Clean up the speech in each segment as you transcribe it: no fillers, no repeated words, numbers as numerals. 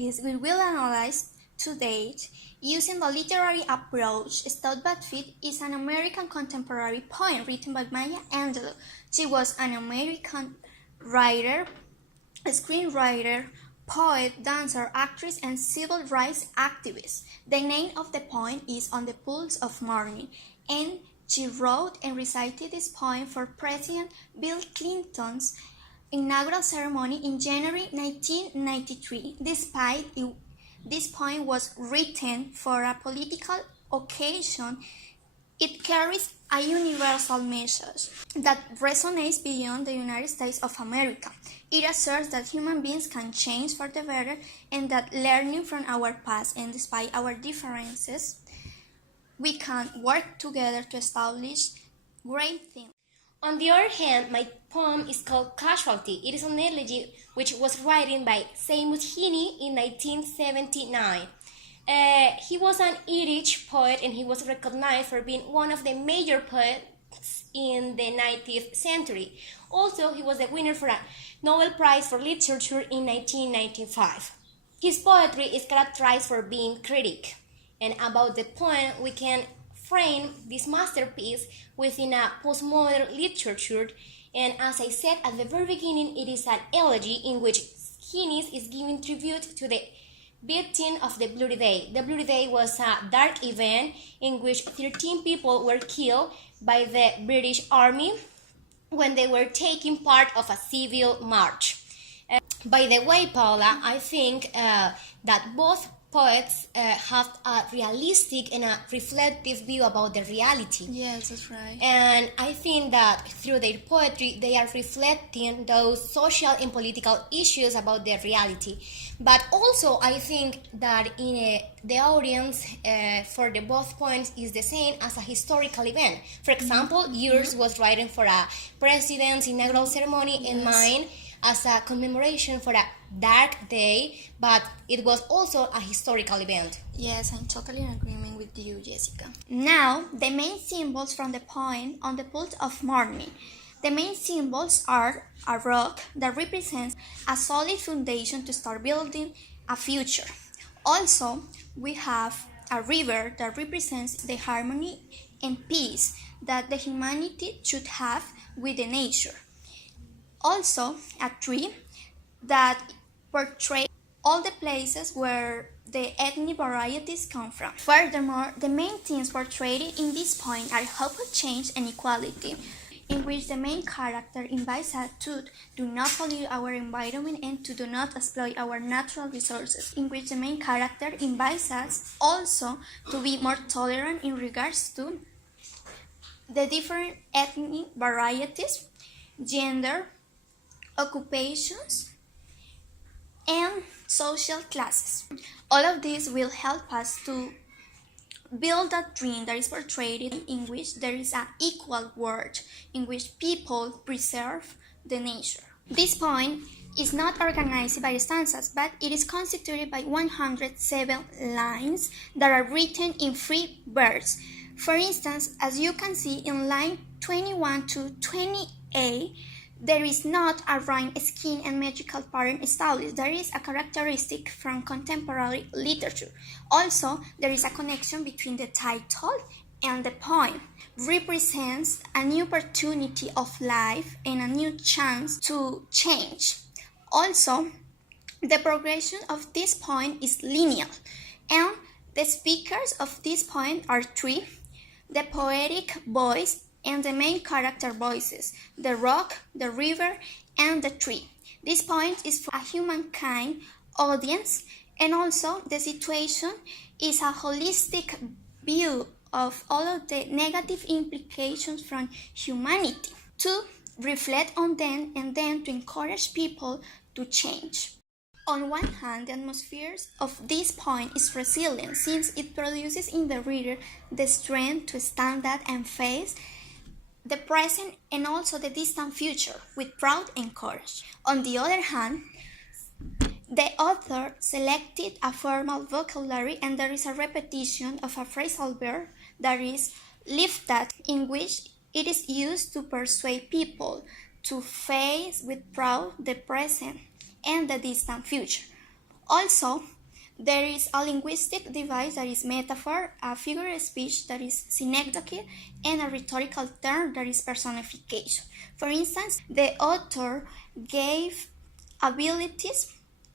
masterpiece we will analyze to date using the literary approach. Stout But Fit is an American contemporary poem written by Maya Angelou. She was an American writer, screenwriter, poet, dancer, actress, and civil rights activist. The name of the poem is On the Pulse of Morning, and she wrote and recited this poem for President Bill Clinton's inaugural ceremony in January 1993. Despite this poem was written for a political occasion, it carries a universal message that resonates beyond the United States of America. It asserts that human beings can change for the better and that learning from our past and despite our differences, we can work together to establish great things. On the other hand, my poem is called Casualty. It is an elegy which was written by Seamus Heaney in 1979. He was an Irish poet and he was recognized for being one of the major poets in the 19th century. Also, he was the winner for a Nobel Prize for Literature in 1995. His poetry is characterized for being critic. And about the poem, we can frame this masterpiece within a postmodern literature. And as I said at the very beginning, it is an elegy in which Heaney is giving tribute to the victim of the Bloody Day. The Bloody Day was a dark event in which 13 people were killed by the British Army when they were taking part of a civil march. By the way, Paula, I think that both poets have a realistic and a reflective view about the reality. Yes, that's right. And I think that through their poetry, they are reflecting those social and political issues about their reality. But also, I think that in the audience for the both poems is the same as a historical event. For example, yours was written for a president's inaugural ceremony, and mine as a commemoration for a dark day, but it was also a historical event. Yes, I'm totally in agreement with you, Jessica. Now, the main symbols from the poem On the Pulse of Morning. The main symbols are a rock that represents a solid foundation to start building a future. Also, we have a river that represents the harmony and peace that the humanity should have with the nature. Also, a tree that portrays all the places where the ethnic varieties come from. Furthermore, the main themes portrayed in this poem are hope of change and equality, in which the main character invites us to do not pollute our environment and to do not exploit our natural resources, in which the main character invites us also to be more tolerant in regards to the different ethnic varieties, gender, occupations, and social classes. All of this will help us to build a dream that is portrayed in which there is an equal world, in which people preserve the nature. This poem is not organized by stanzas, but it is constituted by 107 lines that are written in 3 verses. For instance, as you can see in line 21 to 28, there is not a rhyme scheme and magical pattern established. There is a characteristic from contemporary literature. Also, there is a connection between the title and the poem. Represents a new opportunity of life and a new chance to change. Also, the progression of this poem is linear, and the speakers of this poem are 3: the poetic voice and the main character voices, the rock, the river, and the tree. This poem is for a humankind audience, and also the situation is a holistic view of all of the negative implications from humanity, to reflect on them and then to encourage people to change. On one hand, the atmosphere of this poem is resilient, since it produces in the reader the strength to stand up and face the present and also the distant future with pride and courage. On the other hand, the author selected a formal vocabulary, and there is a repetition of a phrasal verb that is lifted, in which it is used to persuade people to face with pride the present and the distant future. Also, there is a linguistic device that is metaphor, a figure of speech that is synecdoche, and a rhetorical term that is personification. For instance, the author gave abilities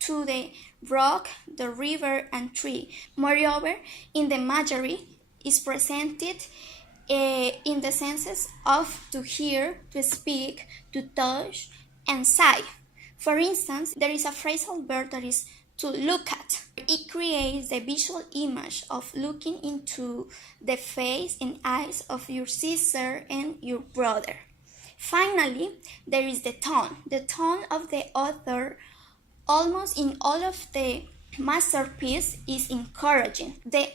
to the rock, the river, and tree. Moreover, in the imagery is presented in the senses of to hear, to speak, to touch, and sight. For instance, there is a phrasal verb that is to look at. It creates the visual image of looking into the face and eyes of your sister and your brother. Finally, there is the tone. The tone of the author, almost in all of the masterpiece, is encouraging. The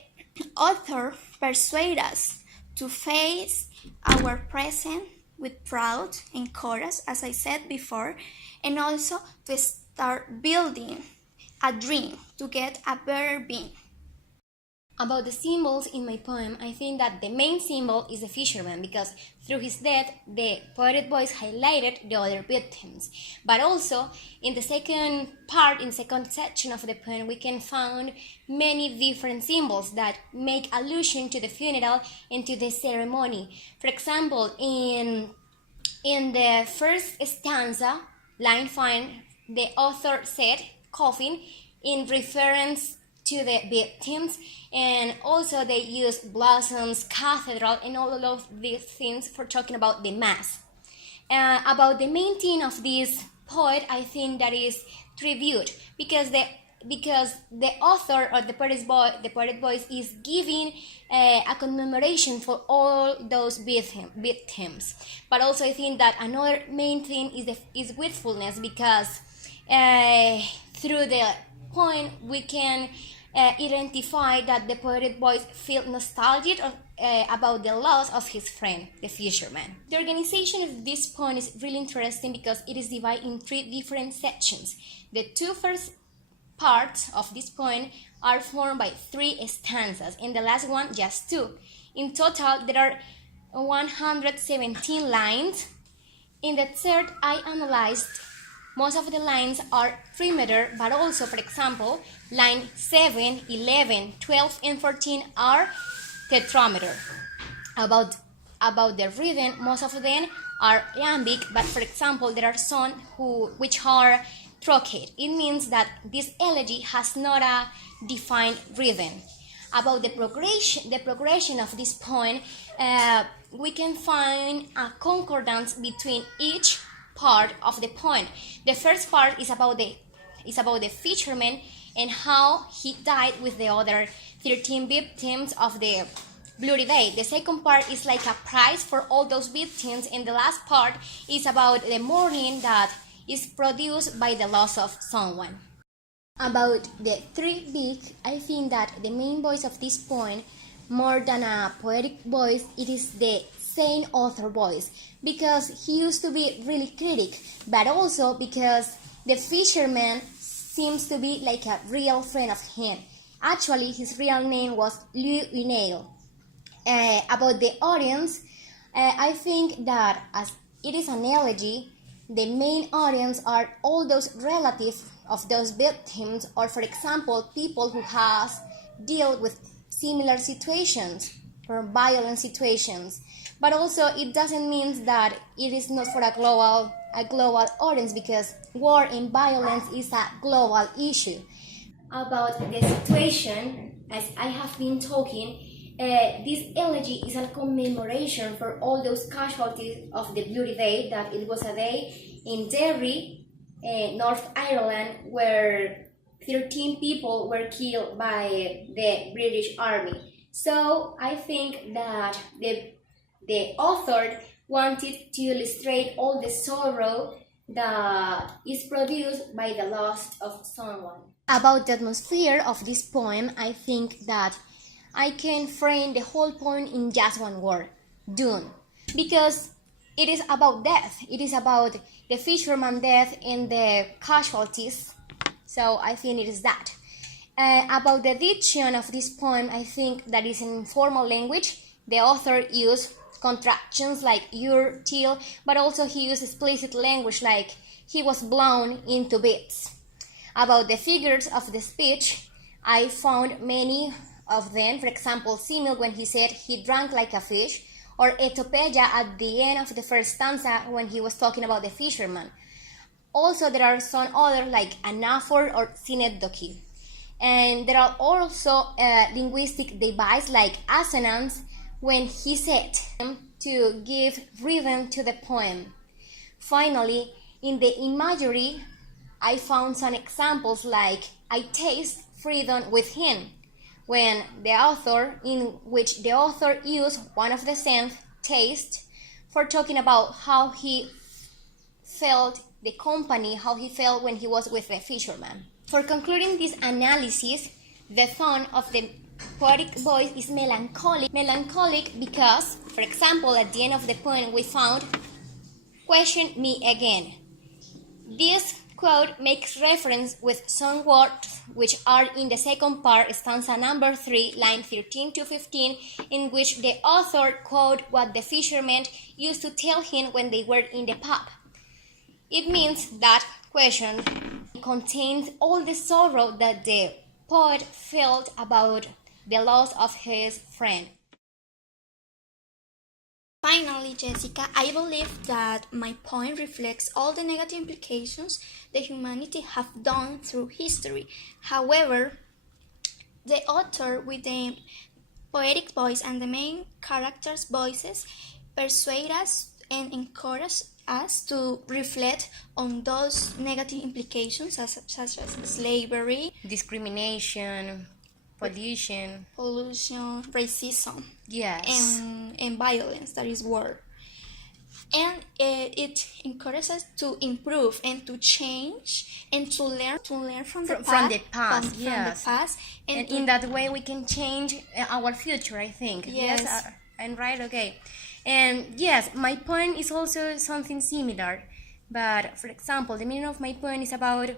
author persuades us to face our present with pride and courage, as I said before, and also to start building a dream to get a better being. About the symbols in my poem, I think that the main symbol is the fisherman, because through his death, the poetic voice highlighted the other victims. But also, in the second part, in the second section of the poem, we can find many different symbols that make allusion to the funeral and to the ceremony. For example, in the first stanza, line 5, the author said coffin in reference to the victims, and also they use blossoms, cathedral, and all of these things for talking about the mass. About the main theme of this poet, I think that is tribute, because the author or the poetic voice is giving a commemoration for all those victims. But also I think that another main thing is wistfulness, because through the poem we can identify that the poetic voice feels nostalgic about the loss of his friend, the fisherman. The organization of this poem is really interesting because it is divided in 3 different sections. The 2 first parts of this poem are formed by 3 stanzas, and the last one just 2. In total, there are 117 lines. In the third, I analyzed most of the lines are 3 meter, but also, for example, line 7, 11, 12, and 14 are tetrameter. About the rhythm, most of them are iambic, but for example, there are some which are trocade. It means that this elegy has not a defined rhythm. About the progression of this poem, we can find a concordance between each part of the poem. The first part is about the fisherman and how he died with the other 13 victims of the bloody day. The second part is like a prize for all those victims, and the last part is about the mourning that is produced by the loss of someone. About the 3 big, I think that the main voice of this poem, more than a poetic voice, it is the same author voice, because he used to be really critic, but also because the fisherman seems to be like a real friend of him. Actually, his real name was Liu Yunail. About the audience, I think that as it is an elegy, the main audience are all those relatives of those victims, or for example, people who has dealt with similar situations or violent situations. But also, it doesn't mean that it is not for a global audience, because war and violence is a global issue. About the situation, as I have been talking, this elegy is a commemoration for all those casualties of the bloody day, that it was a day in Derry, North Ireland, where 13 people were killed by the British Army. So I think that the author wanted to illustrate all the sorrow that is produced by the loss of someone. About the atmosphere of this poem, I think that I can frame the whole poem in just one word: doom. Because it is about death. It is about the fisherman's death and the casualties. So I think it is that. About the diction of this poem, I think that is in formal language. The author used contractions like your, till, but also he used explicit language like he was blown into bits. About the figures of the speech, I found many of them. For example, Simil when he said he drank like a fish, or etopeia at the end of the first stanza when he was talking about the fisherman. Also, there are some others like anaphor or synecdoche. And there are also linguistic devices like assonance when he said to give rhythm to the poem. Finally, in the imagery, I found some examples like I taste freedom with him, when the author, in which the author used one of the sense, taste, for talking about how he felt the company, how he felt when he was with the fisherman. For concluding this analysis, the tone of the poetic voice is melancholic. Melancholic because, for example, at the end of the poem we found, "Question me again." This quote makes reference with some words which are in the second part, stanza number 3, line 13 to 15, in which the author quote what the fishermen used to tell him when they were in the pub. It means that question contains all the sorrow that the poet felt about the loss of his friend. Finally, Jessica, I believe that my poem reflects all the negative implications that humanity have done through history. However, the author, with the poetic voice and the main characters' voices, persuade us and encourage us to reflect on those negative implications such as slavery, Discrimination, pollution, racism, yes, and violence, that is war. And it encourages us to improve and to change and to learn from the past, and in that way we can change our future, I think. Yes. And right, okay. And yes, my poem is also something similar, but for example, the meaning of my poem is about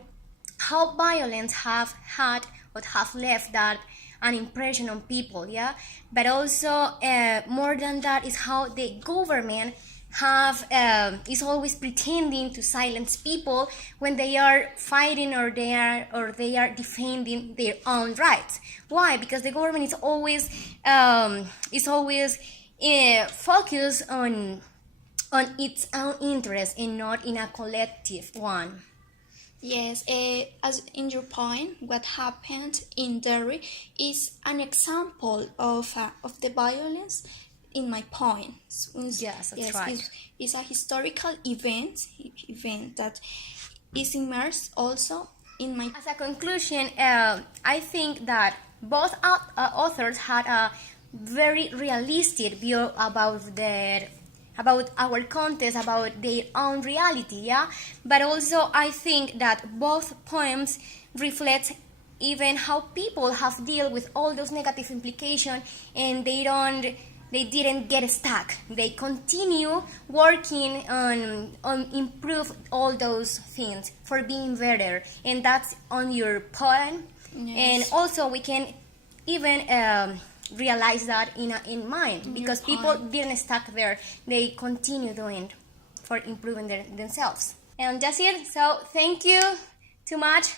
how violence have had or have left that an impression on people, yeah. But also more than that is how the government have is always pretending to silence people when they are fighting or they are defending their own rights. Why? Because the government is always focused on its own interest and not in a collective one. Yes, as in your point, what happened in Derry is an example of the violence in my point. Yes, that's right. It's a historical event that is immersed also in my. As a conclusion, I think that both authors had a very realistic view about our contest, about their own reality, yeah. But also, I think that both poems reflect even how people have dealt with all those negative implications, and they didn't get stuck. They continue working on improve all those things for being better, and that's on your poem. Yes. And also, we can even realize that in mind, because people didn't stuck there. They continue doing for improving themselves. And that's it. So thank you too much